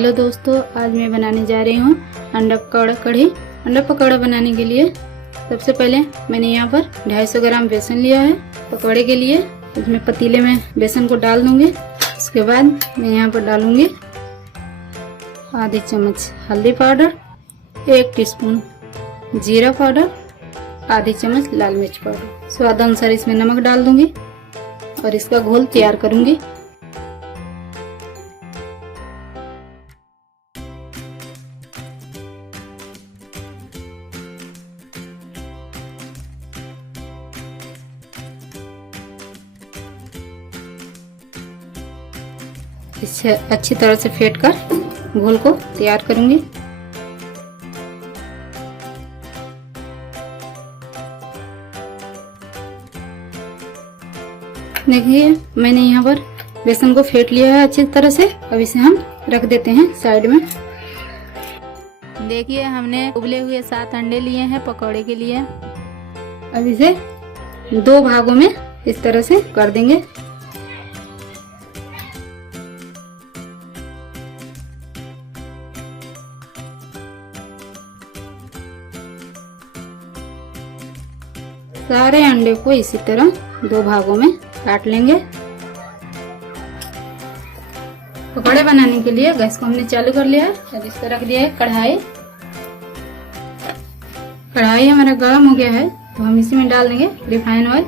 Hello दोस्तों, आज मैं बनाने जा रही हूँ अंडा पकौड़ा कढ़ी। अंडा पकौड़ा बनाने के लिए सबसे पहले मैंने यहाँ पर 250 ग्राम बेसन लिया है पकौड़े के लिए। इसमें पतीले में बेसन को डाल दूंगी। उसके बाद मैं यहाँ पर डालूंगी आधी चम्मच हल्दी पाउडर, 1 टीस्पून जीरा पाउडर, आधी चम्मच लाल मिर्च पाउडर, स्वाद अनुसार इसमें नमक डाल दूंगी और इसका घोल तैयार करूंगी। इसे अच्छी तरह से फेंट कर घोल को तैयार करूंगी। देखिए मैंने यहाँ पर बेसन को फेंट लिया है अच्छी तरह से। अब इसे हम रख देते हैं साइड में। देखिए हमने उबले हुए 7 अंडे लिए हैं पकौड़े के लिए। अब इसे 2 भागों में इस तरह से कर देंगे। सारे अंडे को इसी तरह 2 भागों में काट लेंगे। पकौड़े बनाने के लिए गैस को हमने चालू कर लिया है। अब इस पर रख दिया है कढ़ाई। कढ़ाई हमारा गर्म हो गया है तो हम इसी में डाल देंगे रिफाइन ऑयल।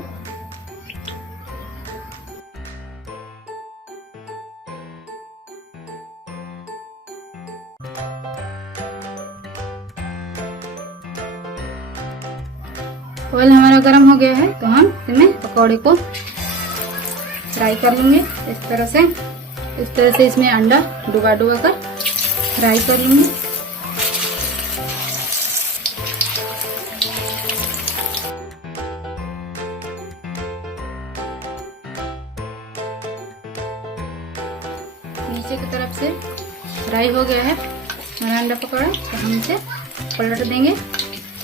ऑयल हमारा गर्म हो गया है तो हम इसमें पकौड़े को फ्राई कर लूंगे। इस तरह से इसमें अंडा डुबा कर फ्राई कर लूंगी। नीचे की तरफ से फ्राई हो गया है हमारा अंडा पकौड़ा तो हम इसे पलट देंगे।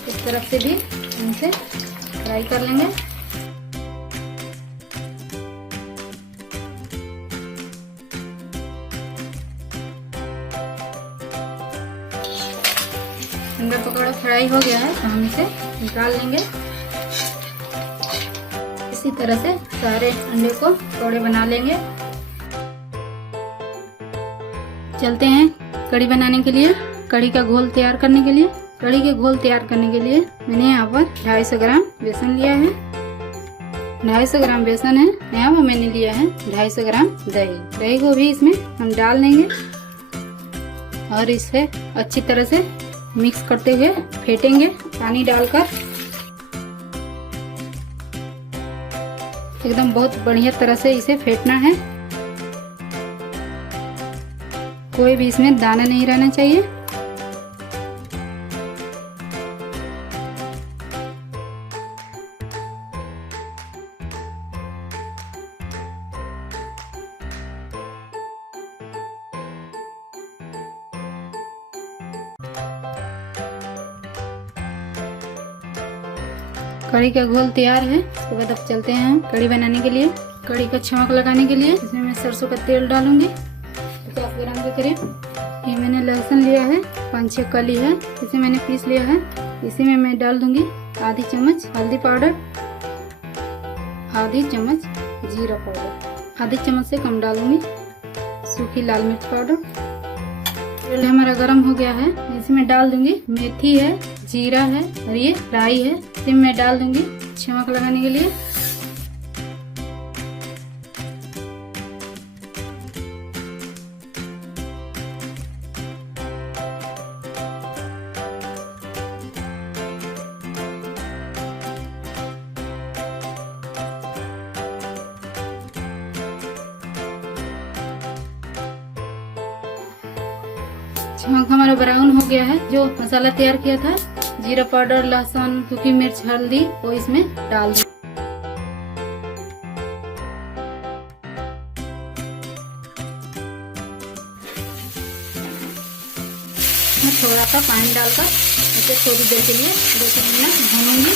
इस तरफ से भी हम इसे फ्राई कर लेंगे। अंडा पकौड़ा फ्राई हो गया है तो हम इसे निकाल लेंगे। इसी तरह से सारे अंडे को पकौड़े बना लेंगे। चलते हैं कढ़ी बनाने के लिए। कढ़ी का घोल तैयार करने के लिए मैंने यहाँ पर 250 ग्राम बेसन लिया है। 250 ग्राम बेसन है। यहाँ पर मैंने लिया है 250 ग्राम दही को भी इसमें हम डाल देंगे और इसे अच्छी तरह से मिक्स करते हुए फेंटेंगे पानी डालकर। एकदम बहुत बढ़िया तरह से इसे फेंटना है। कोई भी इसमें दाना नहीं रहना चाहिए। कढ़ी का घोल तैयार है। उसके बाद अब चलते हैं हम कढ़ी बनाने के लिए। कढ़ी का छौंक लगाने के लिए इसमें मैं सरसों का तेल डालूंगी 50 ग्राम के करीब। ये मैंने लहसुन लिया है 5-6 कली है, इसे मैंने पीस लिया है। इसी में मैं डाल दूंगी आधी चम्मच हल्दी पाउडर, आधी चम्मच जीरा पाउडर, आधी चम्मच से कम डालूंगी सूखी लाल मिर्च पाउडर। तेल हमारा गर्म हो गया है। इसमें डाल दूंगी मेथी है, जीरा है और ये राई है। इसे मैं डाल दूंगी छौंक लगाने के लिए। छौंक हमारा ब्राउन हो गया है। जो मसाला तैयार किया था जीरा पाउडर, लहसुन, सूखी मिर्च, हल्दी वो इसमें डाल दूं। थोड़ा सा पानी डालकर इसे थोड़ी देर के लिए 2-3 मिनट भूनूंगी।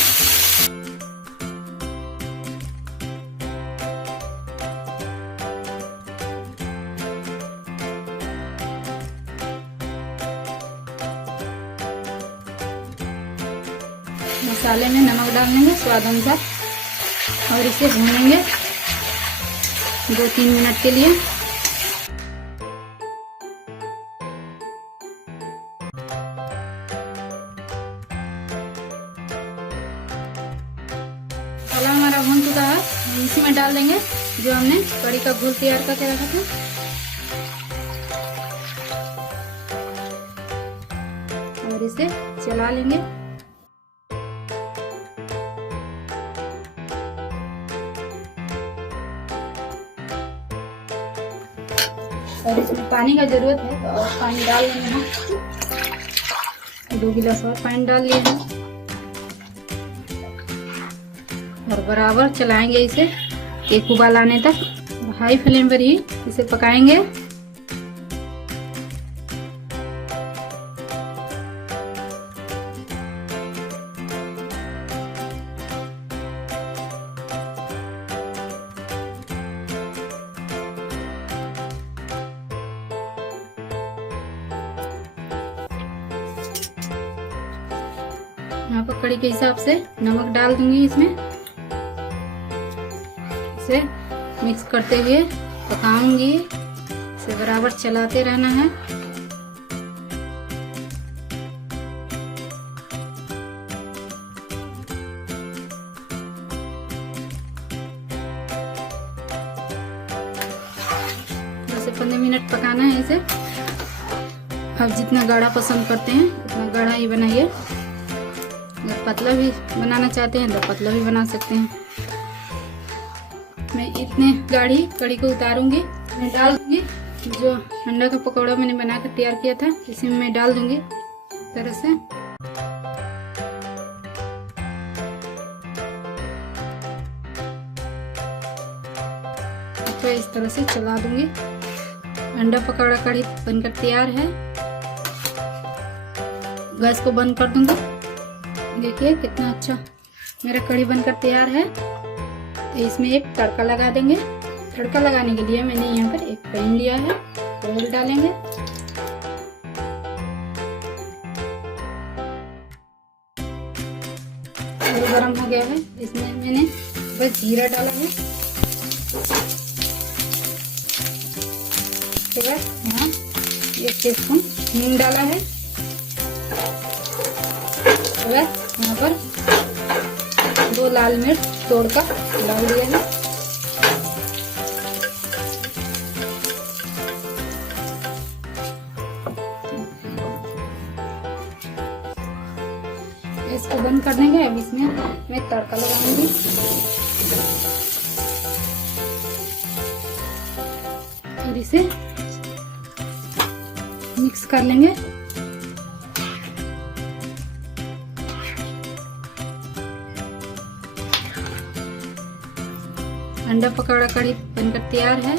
मसाले में नमक डाल देंगे स्वाद अनुसार और इसे भूनेंगे 2-3 मिनट के लिए। मसाला हमारा भून चुका है, इसी में डाल देंगे जो हमने कड़ी का घोल तैयार करके रखा था। और इसे चला लेंगे। और इसमें पानी का जरूरत है तो और पानी डाल लेंगे हम। 2 गिलास और पानी डाल लिए हैं और बराबर चलाएंगे इसे एक उबाल आने तक। हाई फ्लेम पर ही इसे पकाएंगे। यहाँ पर कड़ी के हिसाब से नमक डाल दूंगी इसमें। इसे मिक्स करते हुए पकाऊंगी। इसे बराबर चलाते रहना है। वैसे 15 मिनट पकाना है इसे। आप जितना गाढ़ा पसंद करते हैं उतना गाढ़ा ही बनाइए। अगर पतला भी बनाना चाहते हैं तो पतला भी बना सकते हैं। मैं इतने गाढ़ी कड़ी को उतारूंगी। मैं डाल दूंगी जो अंडा का पकौड़ा मैंने बनाकर तैयार किया था, इसी में मैं डाल दूंगी इस तरह से। तो इस तरह से चला दूंगी। अंडा पकौड़ा कड़ी बनकर तैयार है। गैस को बंद कर दूंगी। देखिए कितना अच्छा मेरा कड़ी बनकर तैयार है। तो इसमें एक तड़का लगा देंगे। तड़का लगाने के लिए मैंने यहाँ पर एक पैन लिया है, ऑयल डालेंगे। ऑयल गरम हो गया है, इसमें मैंने बस जीरा डाला है। उसके बाद यहाँ 1 टीस्पून हींग डाला है। उसके बाद यहाँ पर 2 लाल मिर्च तोड़कर डाल दिया है। इसको बंद कर देंगे। अब इसमें मैं तड़का लगाऊंगी। और इसे मिक्स कर लेंगे। अंडा पकौड़ा कड़ी बनकर तैयार है।